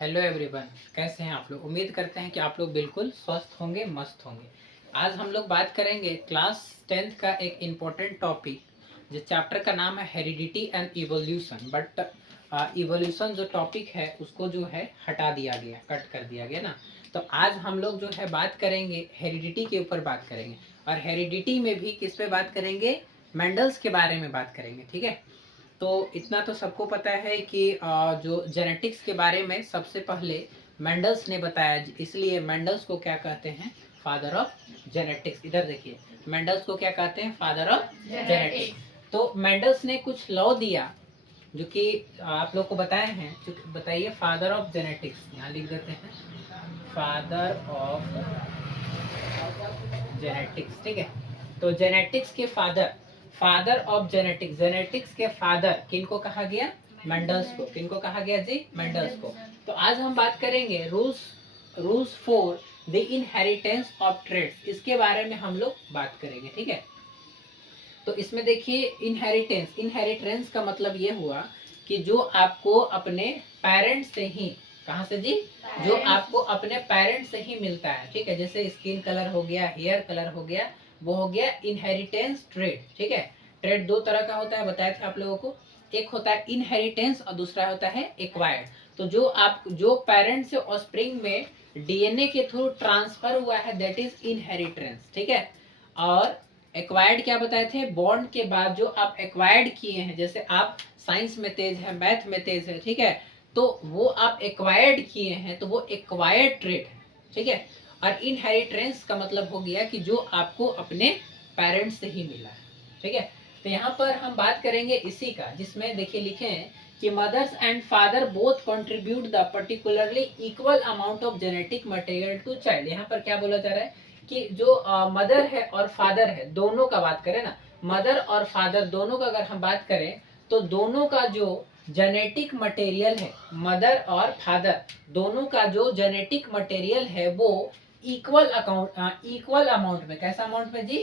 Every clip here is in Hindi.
Hello everyone. कैसे हैं आप लोग? उम्मीद करते हैं कि आप लोग बिल्कुल स्वस्थ होंगे, मस्त होंगे। आज हम लोग बात करेंगे क्लास 10th का एक इम्पोर्टेंट टॉपिक, जिस चैप्टर का नाम है heredity and evolution. But evolution जो टॉपिक है उसको जो है हटा दिया गया, कट कर दिया गया ना। तो आज हम लोग जो है बात करेंगे हेरिडिटी के ऊपर बात करेंगे, और हेरिडिटी में भी किस पे बात करेंगे? मेंडल्स के बारे में बात करेंगे, ठीक है। तो इतना तो सबको पता है कि जो जेनेटिक्स के बारे में सबसे पहले मेंडल्स ने बताया, इसलिए मेंडल्स को क्या कहते हैं? Father of genetics. इधर देखिए, मेंडल्स को क्या कहते हैं? Father of genetics. तो मेंडल्स ने कुछ लॉ दिया जो कि आप लोग को बताए हैं। बताइए, फादर ऑफ जेनेटिक्स यहाँ लिख देते हैं, फादर ऑफ जेनेटिक्स, ठीक है। तो जेनेटिक्स के father, father of genetics, genetics के फादर किनको कहा गया? मेंडल्स को। किनको कहा गया जी? मेंडल्स को। तो आज हम बात करेंगे rules for the inheritance of traits, इसके बारे में हम लोग बात करेंगे, ठीक है। तो इसमें देखिए, इनहेरिटेंस, इनहेरिटेंस का मतलब ये हुआ कि जो आपको अपने पेरेंट्स से ही, कहाँ से जी? जो आपको अपने पेरेंट्स से ही मिलता है, ठीक है। जैसे स्किन कलर हो गया, हेयर कलर हो गया, वो हो गया इनहेरिटेंस ट्रेड, ठीक है। ट्रेड दो तरह का होता है, बताए थे आप लोगों को। एक होता है इनहेरिटेंस और दूसरा होता है एक्वायर्ड। तो जो पेरेंट से ऑफस्प्रिंग में डीएनए के थ्रू ट्रांसफर हुआ है, दैट इज इनहेरिटेंस, ठीक है। और एक्वायर्ड क्या बताए थे? बॉर्न के बाद जो आप एक्वायर्ड किए हैं, जैसे आप साइंस में तेज है, मैथ में तेज है, ठीक है, तो वो आप एक्वायर्ड किए हैं, तो वो एक्वायर्ड ट्रेट है, ठीक है। और इनहेरिटेंस का मतलब हो गया कि जो आपको अपने पेरेंट्स से ही मिला है, ठीक है। तो यहाँ पर हम बात करेंगे इसी का, जिसमें देखिए लिखे हैं कि mothers and father both contribute the particularly equal amount of genetic material to child. यहाँ पर क्या बोला जा रहा है कि जो मदर है और फादर है, दोनों का बात करें ना, मदर और फादर दोनों का अगर हम बात करें, तो दोनों का जो जेनेटिक मटेरियल है, मदर और फादर दोनों का जो जेनेटिक मटेरियल है वो इक्वल अमाउंट में, कैसा अमाउंट में जी?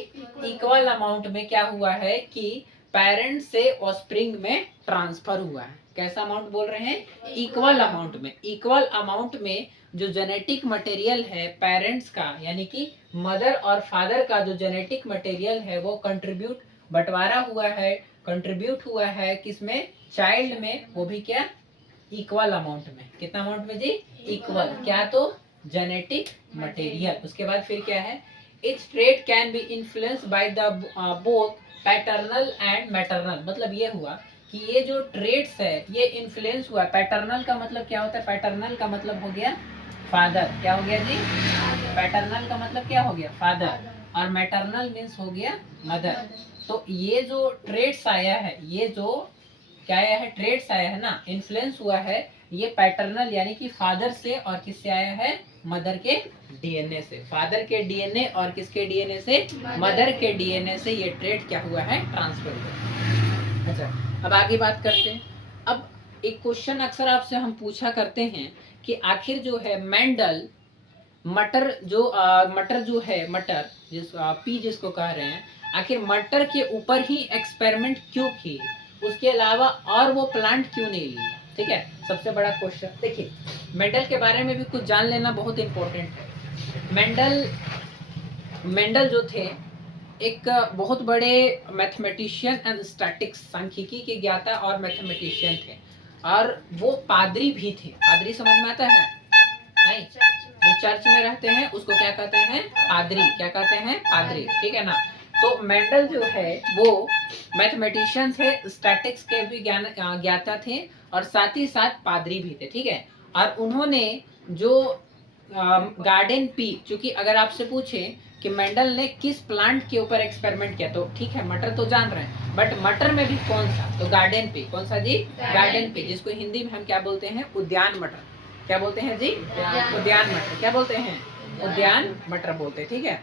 इक्वल अमाउंट में क्या हुआ है कि पेरेंट से ऑफस्प्रिंग में ट्रांसफर हुआ है। कैसा अमाउंट बोल रहे हैं? इक्वल अमाउंट में। इक्वल अमाउंट में जो जेनेटिक मटेरियल है पेरेंट्स का, यानी कि मदर और फादर का जो जेनेटिक मटेरियल है वो कंट्रीब्यूट, बंटवारा हुआ है, कंट्रीब्यूट हुआ है किसमें? चाइल्ड में। वो भी क्या? इक्वल अमाउंट में। कितना अमाउंट में जी? इक्वल। क्या? तो जेनेटिक मटेरियल। उसके बाद फिर क्या है? It's trait can be influenced by the both paternal and maternal. मतलब ये हुआ कि ये जो ट्रेट्स है ये इन्फ्लुएंस हुआ। पैटर्नल का मतलब क्या होता है? पैटर्नल का मतलब हो गया फादर। क्या हो गया जी? पैटर्नल का मतलब क्या हो गया? फादर। और मैटरनल मीन्स हो गया मदर। तो ये जो ट्रेट्स आया है, ये जो क्या आया है? ट्रेट्स आया है ना, इन्फ्लुएंस हुआ है, ये पैटर्नल यानी कि फादर से, और किससे आया है? मदर के डीएनए से। फादर के डीएनए और किसके डीएनए से? मदर के डीएनए से ये ट्रेट क्या हुआ है? ट्रांसफर हुआ। अच्छा, अब आगे बात करते हैं। अब एक क्वेश्चन अक्सर आपसे हम पूछा करते हैं कि आखिर जो है मेंडल मटर जो है, मटर पी जिसको कह रहे हैं, आखिर मटर के ऊपर ही एक्सपेरिमेंट क्यों किए? उसके अलावा और वो प्लांट क्यों नहीं लिए? ठीक है, सबसे बड़ा क्वेश्चन। देखिए, मेंडल के बारे में भी कुछ जान लेना बहुत इंपॉर्टेंट है। मेंडल जो थे, एक बहुत बड़े मैथमेटिशियन एंड स्टैटिक्स, सांख्यिकी के ज्ञाता और मैथमेटिशियन थे। और वो पादरी भी थे। पादरी समझ में आता है? नहीं, जो चर्च में रहते हैं उसको क्या कहते हैं? पादरी। क्या कहते हैं? पादरी, ठीक है ना। तो मेंडल जो है वो मैथमेटिशियन थे, स्टैटिक्स के भी ज्ञाता थे, और साथ ही साथ पादरी भी थे, ठीक है। और उन्होंने जो गार्डन पी, चूंकि अगर आपसे पूछे कि मेंडल ने किस प्लांट के ऊपर एक्सपेरिमेंट किया, तो ठीक है मटर तो जान रहे हैं, बट मटर में भी कौन सा? तो गार्डन पी। कौन सा जी? गार्डन पी, जिसको हिंदी में हम क्या बोलते हैं? उद्यान मटर। क्या बोलते हैं जी? उद्यान मटर। क्या बोलते हैं? उद्यान मटर बोलते हैं, ठीक है।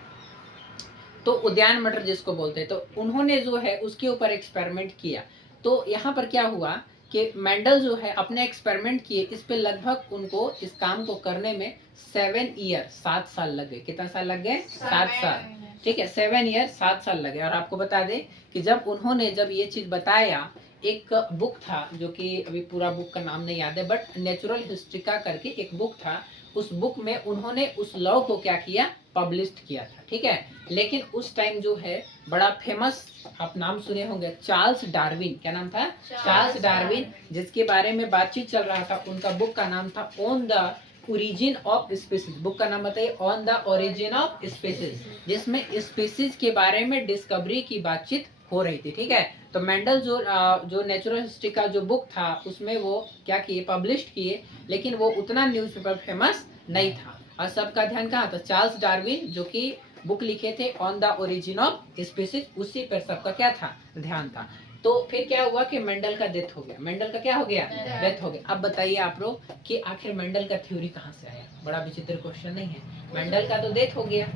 तो उद्यान मटर जिसको बोलते हैं, तो उन्होंने जो है उसके ऊपर एक्सपेरिमेंट किया। तो यहाँ पर क्या हुआ कि मेंडल जो है अपने एक्सपेरिमेंट किए, इस पे लगभग उनको इस काम को करने में 7 ईयर, 7 साल लग गए। कितना साल लग गए? 7 साल, ठीक है। 7 ईयर, 7 साल लगे। और आपको बता दें कि जब ये चीज बताया एक बुक था जो कि अभी पूरा बुक का नाम नहीं याद है, बट नेचुरल हिस्ट्रिका करके एक बुक था। उस बुक में उन्होंने उस लॉ को क्या किया, पब्लिश किया था, ठीक है। लेकिन उस टाइम जो है बड़ा फेमस, आप नाम सुने होंगे, चार्ल्स डार्विन। क्या नाम था? चार्ल्स डार्विन, जिसके बारे में बातचीत चल रहा था। उनका बुक का नाम था on the origin of species. Book का नाम बताइए, on the origin of species, जिसमें स्पीसीज के बारे में डिस्कवरी की बातचीत हो रही थी, ठीक है। तो मेंडल जो नेचुरल हिस्ट्री का जो बुक था उसमें वो क्या किए, पब्लिश किए, लेकिन वो उतना न्यूज़पेपर फेमस नहीं था। और सबका ध्यान कहाँ था? चार्ल्स डार्विन जो कि बुक लिखे थे on the origin of species, उसी पर सबका क्या था, ध्यान था। तो फिर क्या हुआ कि मेंडल का डेथ हो गया। मेंडल का क्या हो गया? डेथ हो गया। अब बताइए आप लोग कि आखिर मेंडल का थ्योरी कहाँ से आया? बड़ा विचित्र क्वेश्चन नहीं है? मेंडल का तो डेथ हो गया,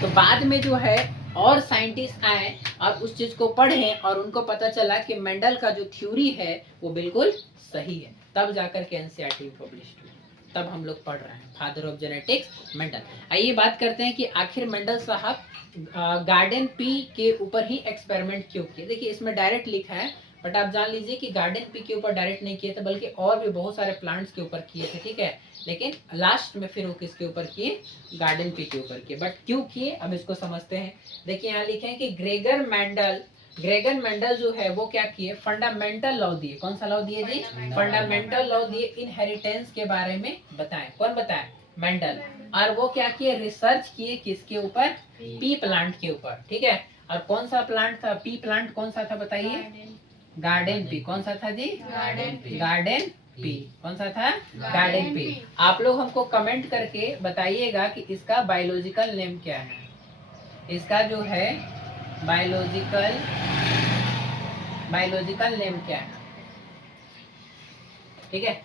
तो बाद में जो है और साइंटिस्ट आए और उस चीज को पढ़े और उनको पता चला कि मेंडल का जो थ्योरी है वो बिल्कुल सही है। तब जाकर के एनसीईआरटी में पब्लिश हुई। तब हम लोग पढ़ रहे हैं फादर ऑफ जेनेटिक्स मेंडल। आइए बात करते हैं कि आखिर मेंडल साहब गार्डन पी के ऊपर ही एक्सपेरिमेंट क्यों किए। देखिए इसमें डायरेक्ट लिखा है, बट आप जान लीजिए कि गार्डन पी के ऊपर डायरेक्ट नहीं किए थे, बल्कि और भी बहुत सारे प्लांट्स के ऊपर किए थे, ठीक है। लेकिन लास्ट में फिर वो किसके ऊपर किए? गार्डन पी के ऊपर किए। बट क्यों किए, अब इसको समझते हैं। देखिए यहाँ लिखे हैं कि ग्रेगर मेंडल जो है वो क्या किए, फंडामेंटल लॉ दिए। कौन सा लॉ दिए जी? फंडामेंटल लॉ दिए, इनहेरिटेंस के बारे में बताएं। कौन बताए? मेंडल। और वो क्या किए, रिसर्च किए किसके ऊपर? पी प्लांट के ऊपर, ठीक है। और कौन सा प्लांट था? पी प्लांट कौन सा था बताइए? Garden pea. कौन सा था जी? Garden pea. कौन सा था? Garden pea. आप लोग हमको कमेंट करके बताइएगा कि इसका बायोलॉजिकल नेम क्या है। इसका जो है बायोलॉजिकल नेम क्या है, ठीक है।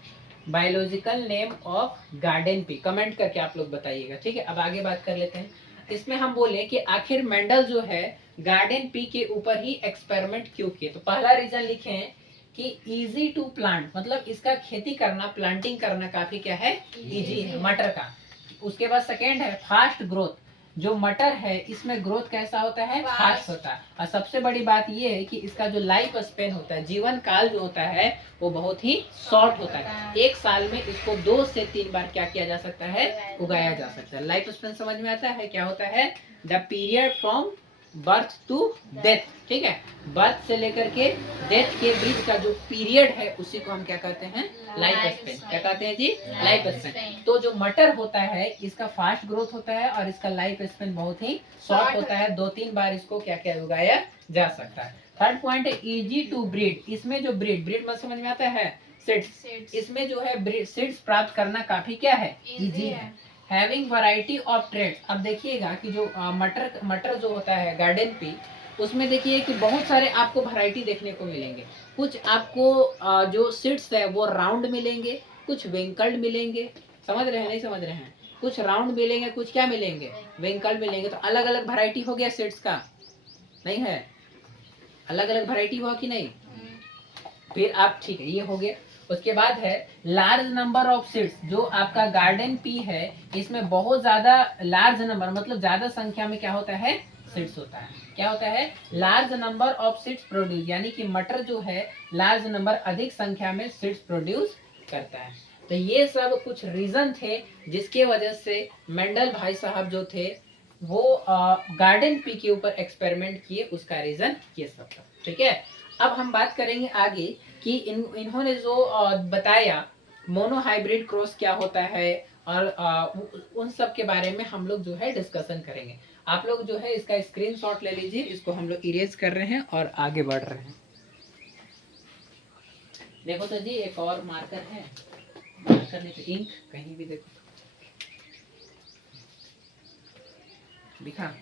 Biological name of garden pea comment करके आप लोग बताइएगा, ठीक है। अब आगे बात कर लेते हैं। इसमें हम बोले कि आखिर मेंडल जो है गार्डन पी के ऊपर ही एक्सपेरिमेंट क्यों किए। तो पहला रीजन लिखे हैं कि इजी टू प्लांट, मतलब इसका खेती करना, प्लांटिंग करना काफी क्या है, इजी है मटर का। उसके बाद सेकेंड है फास्ट ग्रोथ। जो मटर है इसमें ग्रोथ कैसा होता है? फास्ट होता है। और सबसे बड़ी बात ये है कि इसका जो लाइफ स्पेन होता है, जीवन काल जो होता है वो बहुत ही शॉर्ट होता है। एक साल में इसको 2 से 3 बार क्या किया जा सकता है? उगाया जा सकता है। लाइफ स्पेन समझ में आता है क्या होता है? The period from birth to death, ठीक है। बर्थ से लेकर के डेथ के बीच का जो पीरियड है उसी को हम क्या कहते हैं? Life span. क्या कहते हैं जी? Life span. तो जो मटर होता है इसका फास्ट ग्रोथ होता है और इसका लाइफ स्पेन बहुत ही शॉर्ट होता है। 2-3 बार इसको क्या क्या उगाया जा सकता है। थर्ड पॉइंट है इजी टू ब्रीड। इसमें जो ब्रीड मत समझ में आता है? सीड्स। इसमें जो है सीड्स प्राप्त करना काफी क्या है? इजी है। Having variety of traits. अब देखिएगा कि जो मटर जो होता है गार्डन पी, उसमें देखिए कि बहुत सारे आपको वैरायटी देखने को मिलेंगे। कुछ आपको जो सीड्स है वो राउंड मिलेंगे, कुछ विंकल्ड मिलेंगे। समझ रहे हैं नहीं समझ रहे हैं? कुछ राउंड मिलेंगे, कुछ क्या मिलेंगे? विंकल्ड मिलेंगे। तो अलग अलग वैरायटी हो गया सीड्स का, नहीं है? अलग अलग वैरायटी हुआ कि नहीं? फिर आप ठीक है, ये हो गया। उसके बाद है लार्ज नंबर ऑफ सीड्स। जो आपका गार्डन पी है इसमें बहुत ज्यादा लार्ज नंबर, मतलब ज्यादा संख्या में क्या होता है? सीड्स होता है। क्या होता है? Large number of seeds produce, यानी कि मटर जो है लार्ज नंबर, अधिक संख्या में सीड्स प्रोड्यूस करता है। तो ये सब कुछ रीजन थे जिसके वजह से मेंडल भाई साहब जो थे वो गार्डन पी के ऊपर एक्सपेरिमेंट किए। उसका रीजन ये सब था, ठीक है। अब हम बात करेंगे आगे कि इन्होंने जो बताया मोनो हाइब्रिड क्रॉस क्या होता है, और उन सब के बारे में हम लोग जो है डिस्कशन करेंगे। आप लोग जो है इसका स्क्रीनशॉट ले लीजिए। इसको हम लोग इरेज कर रहे हैं और आगे बढ़ रहे हैं। देखो तो जी एक और मार्कर है, मार्कर नहीं तो इंक, कहीं भी देखो दिखा।